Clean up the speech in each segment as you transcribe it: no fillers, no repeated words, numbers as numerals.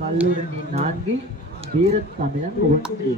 கல்லூரணி 4 வீரத்தமிழன் 1.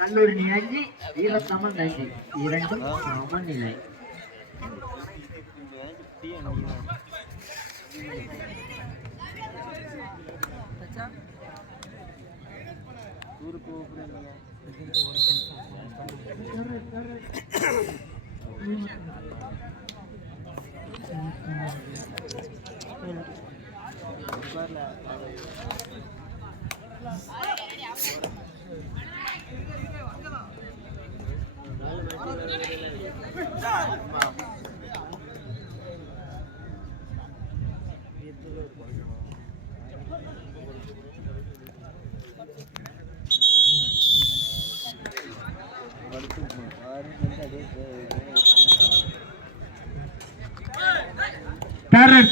கல்லூரணி 5 வீரத்தமிழ் 5 இரண்டும் சமநிலை.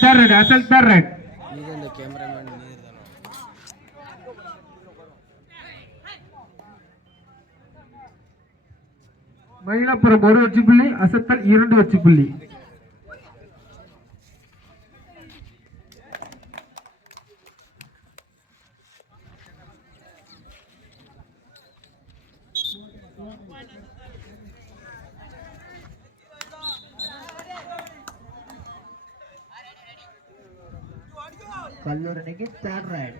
Third, asal third. Mylapore 1 வெற்றி புள்ளி, அசத்தல் 2 வெற்றி புள்ளி. கல்லூரணிக்கு third ரைட்.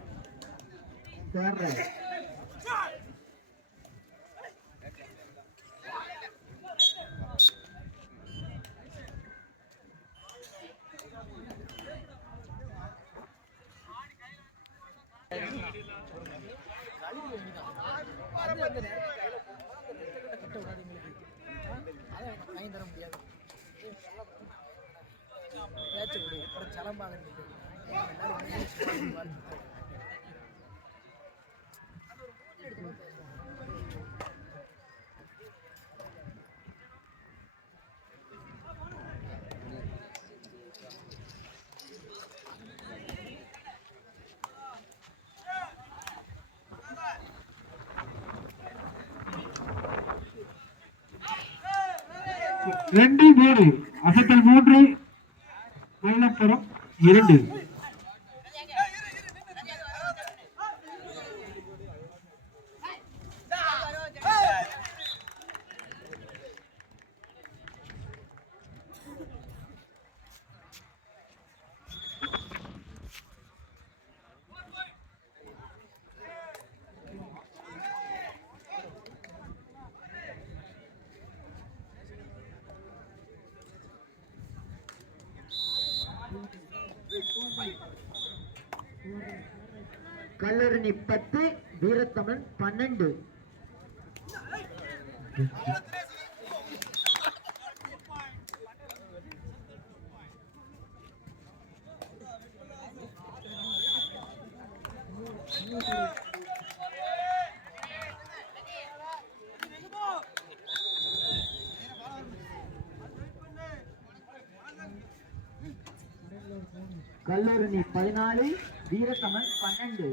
ரெண்டு 3 அசத்தல் 3 Mylapore 2. Kallurani 10 வீரத்தமிழன் 12. Kallurani 14 வீரத்தமிழன் 12.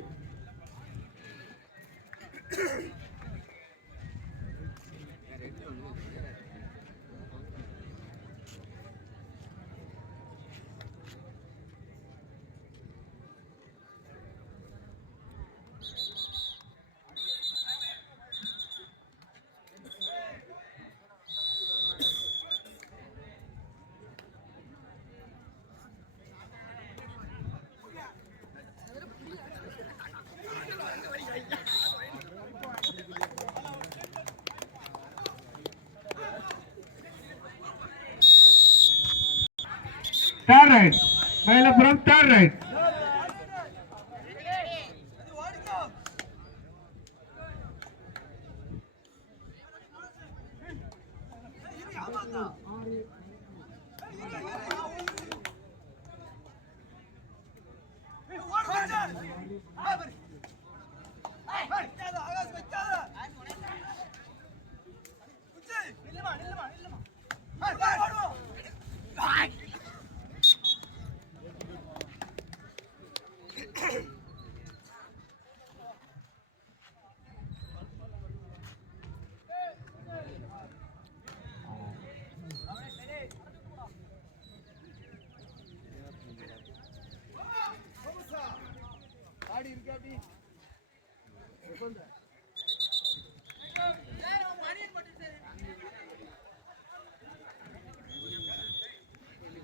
Third right. Mailapuram, third right.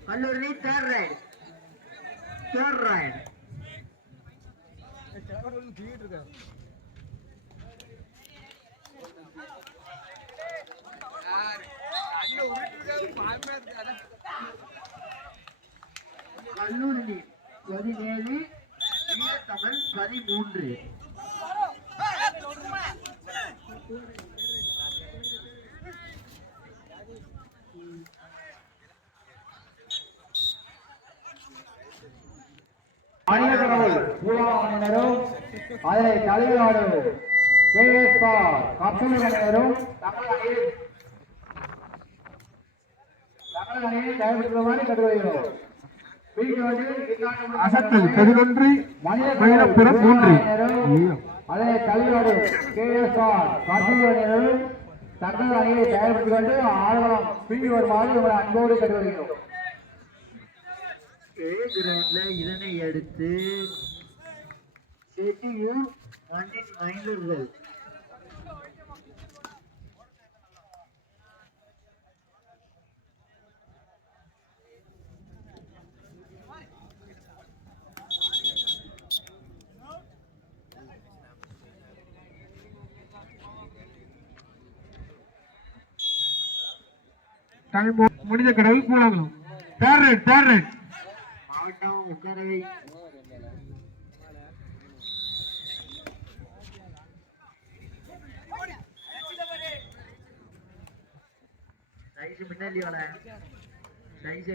Kallurani third right. Third right. Kallurani 17 வீரத்தமிழ் 13. அணியகரவல் பூலாமணியினரும் அதனை தலைநாடு கேஎஸ்ஆர் கப்பலணியினரும் தங்கள் அணியை தயாரிக்குமாறு கட்டுரைகிறோம். அசத்தல் 11 மயிலப்புறம் 3. அதனை தலைநாடு கேஎஸ்ஆர் கப்பலணியினரும் தங்கள் அணியை தயாரித்துக் கொண்டு ஆடுகளம் பின்னி வருமாறு உங்களை அன்போடு கட்டுரைகிறோம். கிரவுண்ட்ல இதனை அடுத்து செட்டியூர் மண்ணின் மைனர்கள் டைம் முடிஞ்ச கடவுள் கூடாங்களாம். third right, third right. மாவட்டம் உட்காரவை சைஸ் முன்னாடி வாடா சைஸ்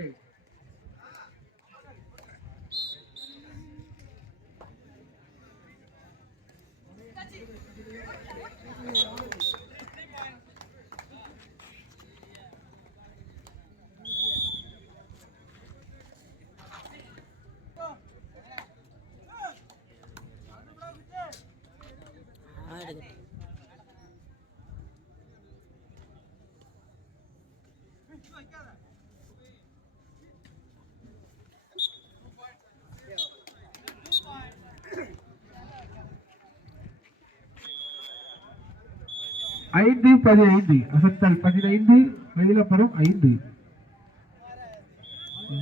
ஐந்து 15 அசத்தல் 15 மயிலப்புறம் 5.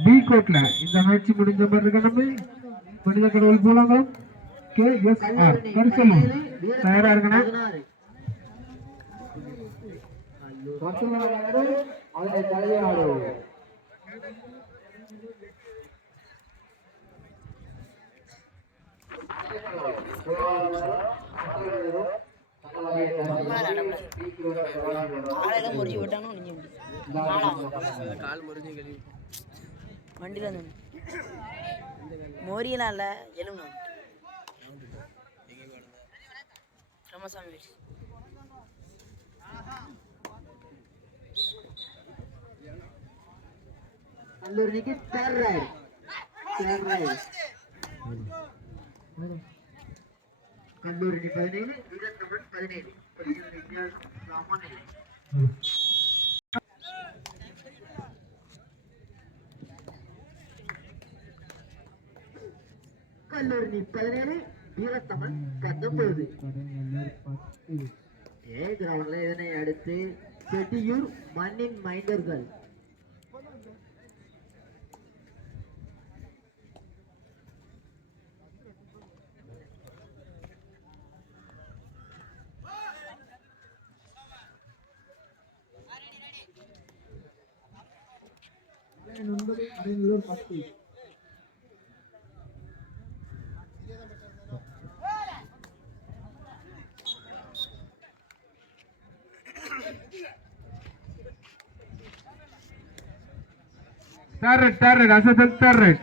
பி கோட்ல இந்த மேட்ச் முடிஞ்ச மாதிரி இருக்க நம்ம முடிஞ்ச கடவுள் போலாங்க. கேஎஸ்ஆர் கரிசலூர் தயாரா இருக்கணும். அதனை தலைநாடு ஆளையெல்லாம் முறிஞ்சு விட்டானோ கால் முறிஞ்சு கழுவி வண்டியில் வந்து மோரியெல்லாம் இல்லை எலும்பு ரமசாமி கல்லூரிக்கு தேர்ட் ரைட் கல்லூரி 17 வீரத்தமிழ் 17 வித்தியாசம் சமநிலை. கல்லூரி 17 வீரத்தமிழ் 19. கிரவுண்ட்ல இதனை அடுத்து செட்டியூர் மண்ணின் மைந்தர்கள் அரியலூர் 10. Third, Asad third.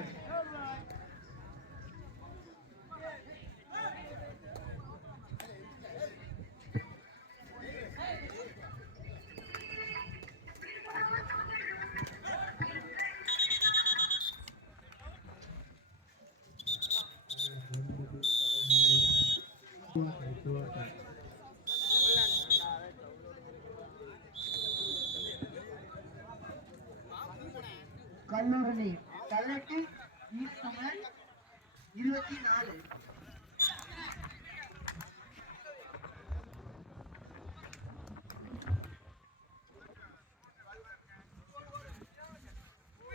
கல்லூரி 18 வீரத்தமிழ் 24.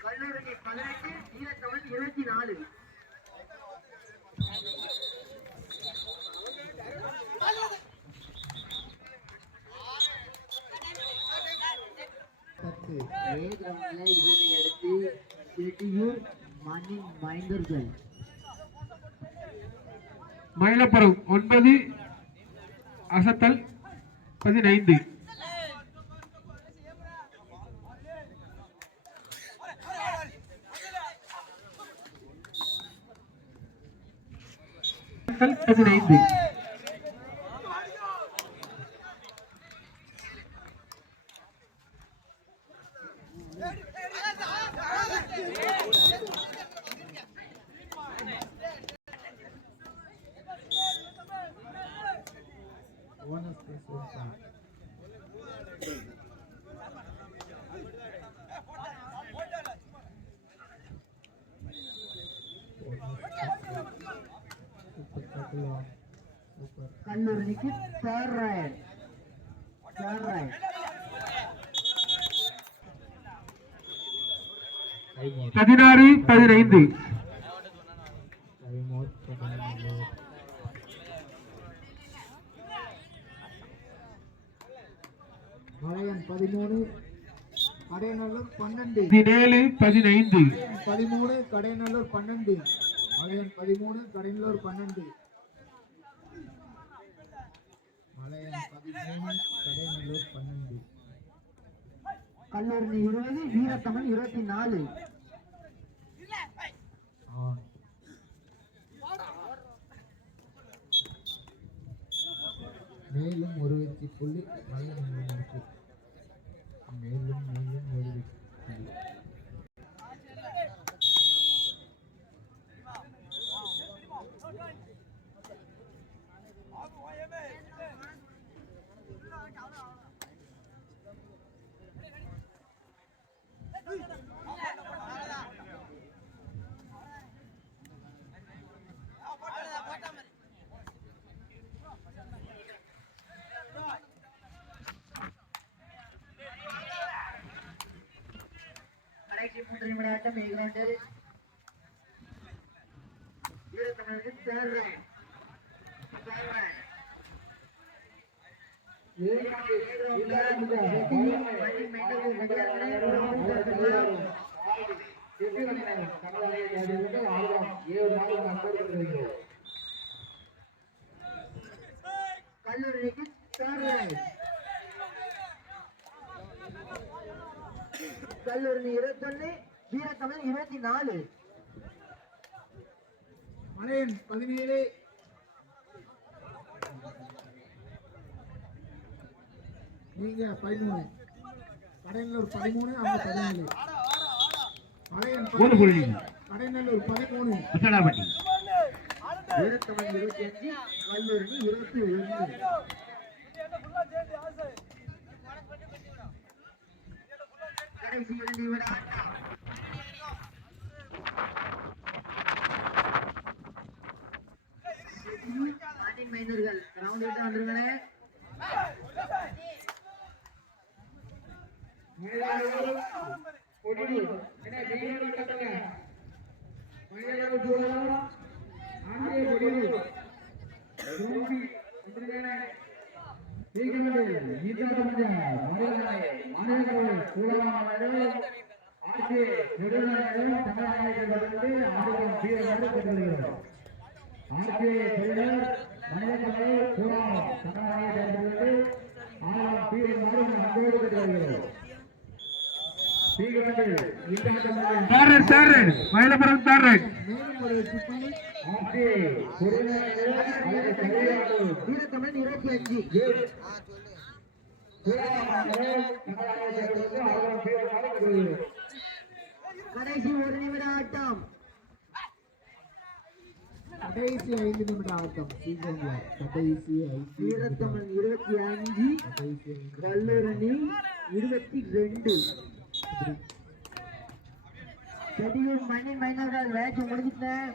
கல்லூரி 18 வீரத்தமிழ் 24. கிரவுண்ட்ல இதனை அடுத்து செட்டியூர் மண்ணின் மைந்தர்கள் மயிலப்புறம் 9 அசத்தல் 15. அசத்தல் 15. கல்லூரிக்கு தேர்ட் ரைட் 16-15. மலையன் 13 கடையநல்லூர் 12. 17-15. 13 கடையநல்லூர் 12. மலையன் 13 கடையநல்லூர் 12. மலையன் 13 கடையநல்லூர் 12. கல்லூரி 20 வீரத்தமிழ் 24. மேலும் ஒரு வெற்றி புள்ளி மலையன் மேலும் ஒரு வெற்றி புள்ளி. கடைசி 3 நிமிட ஆட்டம் கிரவுண்டில் வீரத்தமிழுக்கு தேர்ட் ரைட் 21 வீரத்தமிழ் 24 மலையன் 17 நீங்க 13 கடையநல்லூர் 13 அவங்க 17 மலையன் 13 கடையநல்லூர் 13 விசடாபட்டி வீரத்தமிழ் 25 கல்லூரணி 21 கடைசி 2 நிமிட ஆட்டம் மைனர்கள் கிரவுண்ட் விட்டு வந்துருங்களே மயிலபுரம் தாரன் வீரத்தமிழ் 25 கடைசி 1 நிமிட ஆட்டம் கடைசி 5 நிமிட ஆட்டம் சீக்கிரமா கடைசி 5 வீரத்தமிழ் 25 கல்லூரணி 22 செடியூர் மண்ணின் மைனர்கள் மேட்ச் முடிஞ்சிட்டேன்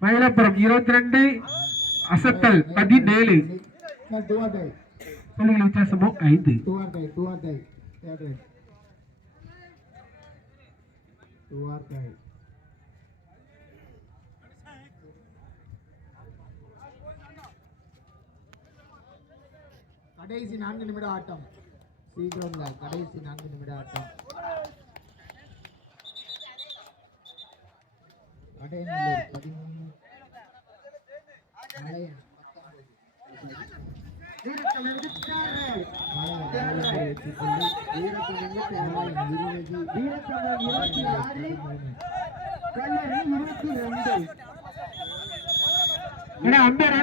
மயிலப்புறம் 22 அசத்தல் 17 புள்ளிகள் வித்தியாசமோ 5 கடைசி 4 நிமிட ஆட்டம் சீக்கிரம்ல கடைசி 4 நிமிட ஆட்டம் கடையநல்லூர் 13 மலையன்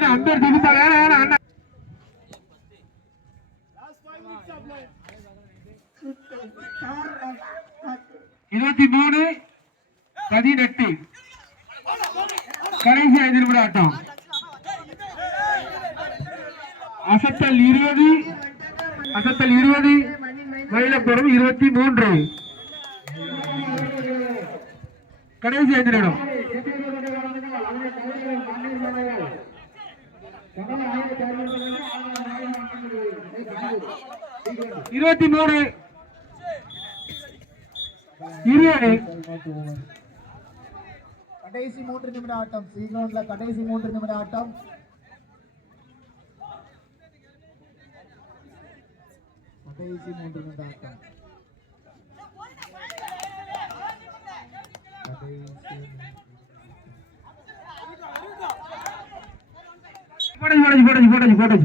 அம்பேர் திகுப்பா வேணாம் 23 18 கடைசி 5 நிமிட ஆட்டம் அசத்தல் 20 மயிலப்புறம் 23 கடைசி 5 நிமிடம் 23 கடைசி 3 நிமிட ஆட்டம் சீக்கிரம்ல கடைசி 3 நிமிட ஆட்டம் கடைசி 3 நிமிட ஆட்டம்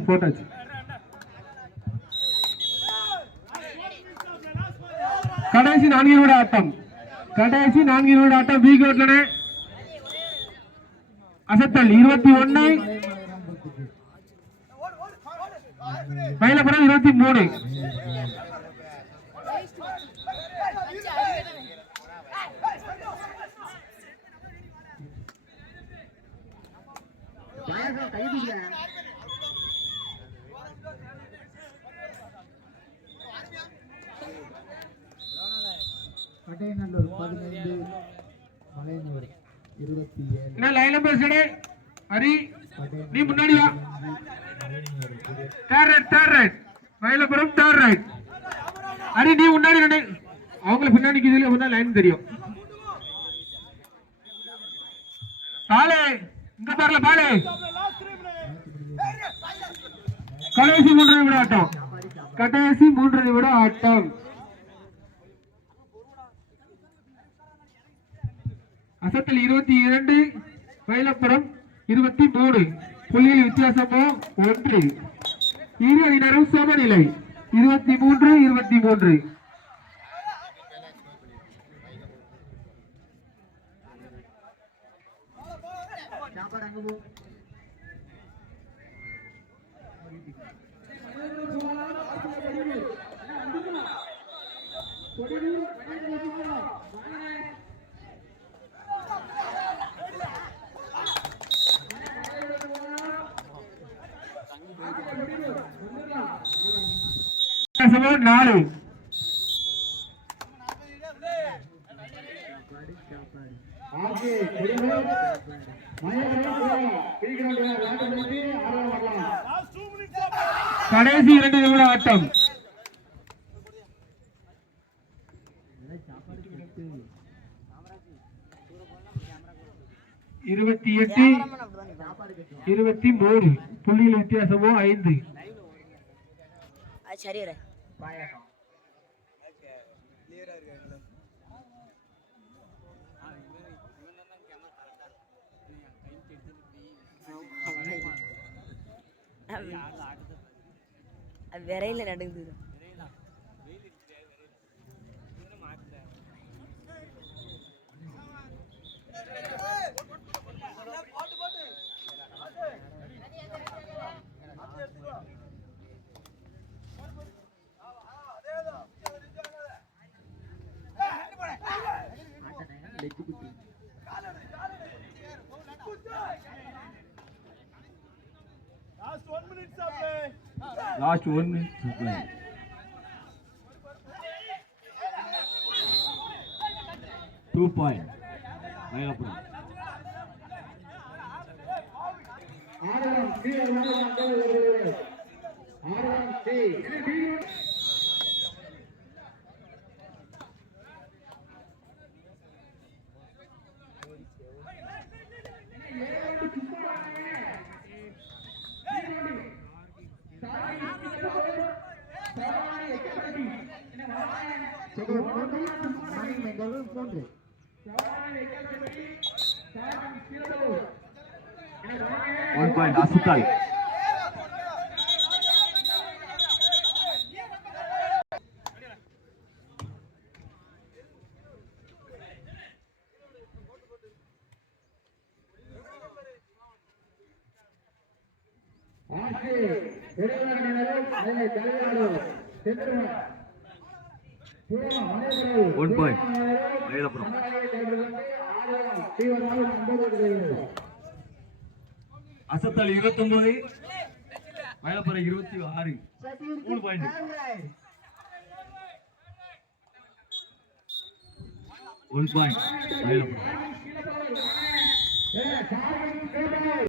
போட்டாச்சு கடைசி 4 நிமிட ஆட்டம் வீகோட்லனே அசத்தல் 21 மயிலப்புறம் 23 கடையநல்லூர் 15 மலையனூர் 27 என்ன லைன்ல பேசுறே ஹரி நீ முன்னாடி வா third right Mayilapuram third right Hari நீ முன்னாடி நின்னு அவங்கள பின்னாடி நிக்குதுல முன்னாடி லைன் தெரியும் காலே இங்க பாருல பாரு கடைசி 3 நிமிட ஆட்டம் கடைசி 3 நிமிட ஆட்டம் அசத்தல் 22 மயிலப்புறம் 23 புள்ளியில் வித்தியாசமோ 1 இரு அணியினரும் சமநிலை 23-23 சாப்பாடு அங்க போ சமம் 4 ஆர்கே கொடிமலை மயக்கம் கிரிக்கெட் விளையாட்டு முடிஞ்சு ஆரம்பம் கடைசி 2 நிமிட ஆட்டம் இருபத்தி 23 புள்ளியில் வித்தியாசமோ 5 அது சரி வரேன் விரையில நடுங்குது Last 1 minute supply. Two point. Mailapuram. One point, Asutal. One point. Mailapuram. அசத்தல் 29 மயிலப்புறம் 26 3 பாயிண்ட் 1 பாயிண்ட் மயிலப்புறம்